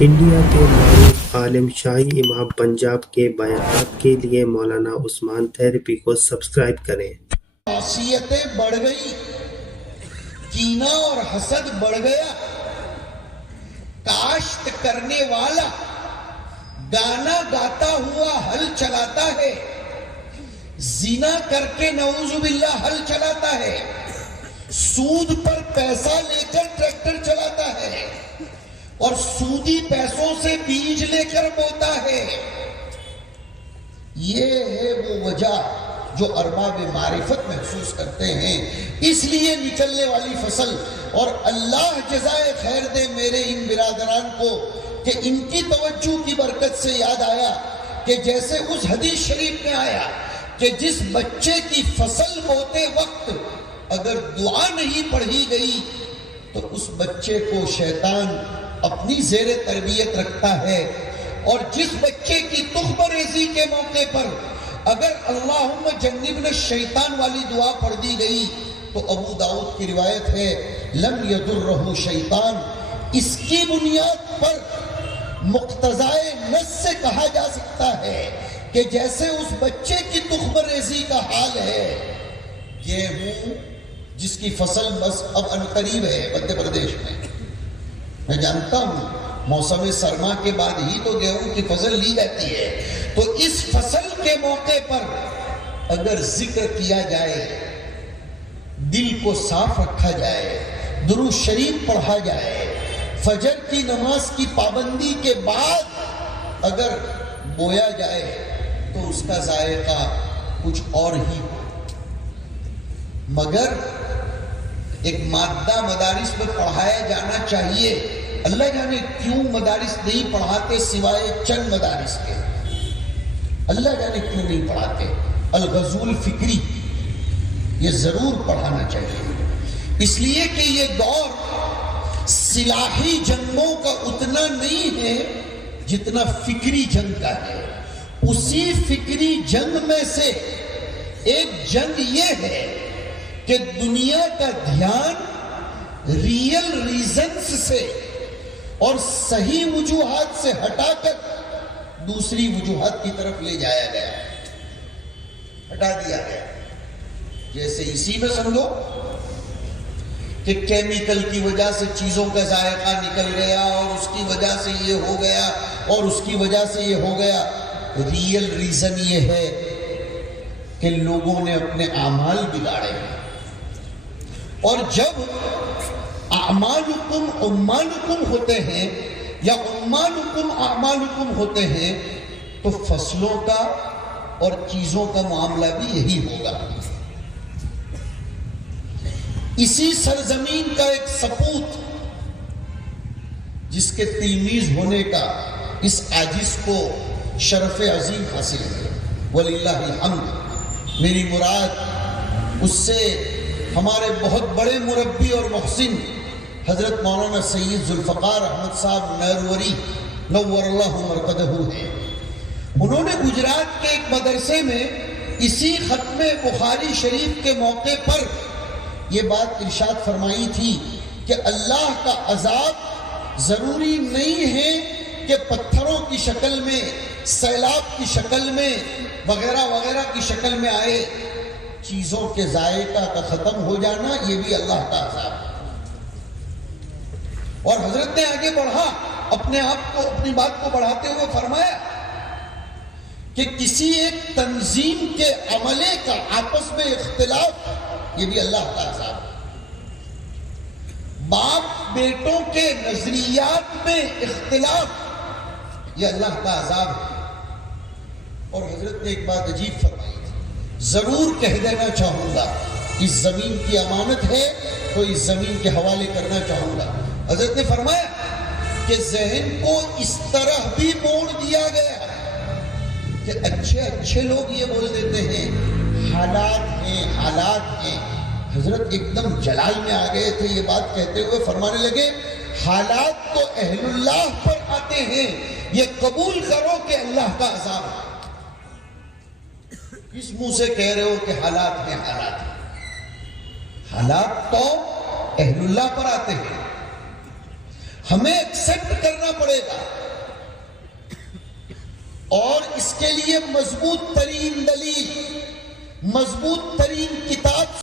India کے معروف عالم شاہی امام پنجاب کے بیانات کے لیے مولانا عثمان تھیریپی کو سبسکرائب کریں۔ معصیتیں بڑھ گئی، کینہ اور حسد بڑھ گیا، کاشت کرنے والا گانا گاتا ہوا ہل چلاتا ہے، زنا کر کے نعوذ باللہ ہل چلاتا ہے، سود پر پیسہ لے کر ٹریکٹر چلاتا ہے اور سودی پیسوں سے بیج لے کر بوتا ہے۔ یہ ہے وہ وجہ جو ارباب معرفت محسوس کرتے ہیں، اس لیے نکلنے والی فصل۔ اور اللہ جزائے خیر دے میرے ان برادران کو کہ ان کی توجہ کی برکت سے یاد آیا کہ جیسے اس حدیث شریف میں آیا کہ جس بچے کی فصل بوتے وقت اگر دعا نہیں پڑھی گئی تو اس بچے کو شیطان اپنی زیر تربیت رکھتا ہے، اور جس بچے کی تخم ریزی کے موقع پر اگر اللہم جنبنا الشیطان والی دعا پڑھ دی گئی تو ابو داؤد کی روایت ہے لم یضرہ شیطان۔ اس کی بنیاد پر مقتضائے نص سے کہا جا سکتا ہے کہ جیسے اس بچے کی تخم ریزی کا حال ہے، گیہوں جس کی فصل بس اب عنقریب ہے مدھیہ پردیش میں جانتا ہوں موسم سرما کے بعد ہی تو گیہوں کی فصل لی جاتی ہے، تو اس فصل کے موقع پر اگر ذکر کیا جائے، دل کو صاف رکھا جائے، درود شریف پڑھا جائے، فجر کی نماز کی پابندی کے بعد اگر بویا جائے تو اس کا ذائقہ کچھ اور ہی ہو۔ مگر ایک مادہ مدارس میں پڑھایا جانا چاہیے، اللہ جانے کیوں مدارس نہیں پڑھاتے سوائے چند مدارس کے، اللہ جانے کیوں نہیں پڑھاتے۔ الغزول فکری یہ ضرور پڑھانا چاہیے، اس لیے کہ یہ دور سلاحی جنگوں کا اتنا نہیں ہے جتنا فکری جنگ کا ہے۔ اسی فکری جنگ میں سے ایک جنگ یہ ہے کہ دنیا کا دھیان ریئل ریزنز سے اور صحیح وجوہات سے ہٹا کر دوسری وجوہات کی طرف لے جایا گیا، ہٹا دیا گیا۔ جیسے اسی میں سمجھو کہ کیمیکل کی وجہ سے چیزوں کا ذائقہ نکل گیا اور اس کی وجہ سے یہ ہو گیا اور اس کی وجہ سے یہ ہو گیا۔ ریئل ریزن یہ ہے کہ لوگوں نے اپنے اعمال بگاڑے ہیں، اور جب اعمالکم عمالکم ہوتے ہیں یا عمالکم اعمالکم ہوتے ہیں تو فصلوں کا اور چیزوں کا معاملہ بھی یہی ہوگا۔ اسی سرزمین کا ایک سپوت جس کے تلمیذ ہونے کا اس عاجز کو شرف عظیم حاصل ہے، وللہ الحمد۔ میری مراد اس سے ہمارے بہت بڑے مربی اور محسن حضرت مولانا سید ذوالفقار احمد صاحب نہروری نور اللہ مرقدہ ہے۔ انہوں نے گجرات کے ایک مدرسے میں اسی ختم بخاری شریف کے موقع پر یہ بات ارشاد فرمائی تھی کہ اللہ کا عذاب ضروری نہیں ہے کہ پتھروں کی شکل میں، سیلاب کی شکل میں، وغیرہ وغیرہ کی شکل میں آئے۔ چیزوں کے ذائقہ کا ختم ہو جانا یہ بھی اللہ کا عذاب ہے۔ اور حضرت نے آگے بڑھا، اپنے آپ کو، اپنی بات کو بڑھاتے ہوئے فرمایا کہ کسی ایک تنظیم کے عملے کا آپس میں اختلاف یہ بھی اللہ کا عذاب ہے۔ باپ بیٹوں کے نظریات میں اختلاف یہ اللہ کا عذاب ہے۔ اور حضرت نے ایک بات عجیب فرمائی تھی، ضرور کہہ دینا چاہوں گا، اس زمین کی امانت ہے تو اس زمین کے حوالے کرنا چاہوں گا۔ حضرت نے فرمایا کہ ذہن کو اس طرح بھی موڑ دیا گیا کہ اچھے اچھے لوگ یہ بول دیتے ہیں حالات ہیں، حالات ہیں۔ حضرت ایک دم جلال میں آ گئے تھے، یہ بات کہتے ہوئے فرمانے لگے حالات تو اہل اللہ پر آتے ہیں، یہ قبول کرو کہ اللہ کا عذاب ہے۔ کس منہ سے کہہ رہے ہو کہ حالات ہیں، حالات ہیں؟ حالات تو اہل اللہ پر آتے ہیں۔ ہمیں ایکسپٹ کرنا پڑے گا، اور اس کے لیے مضبوط ترین دلیل، مضبوط ترین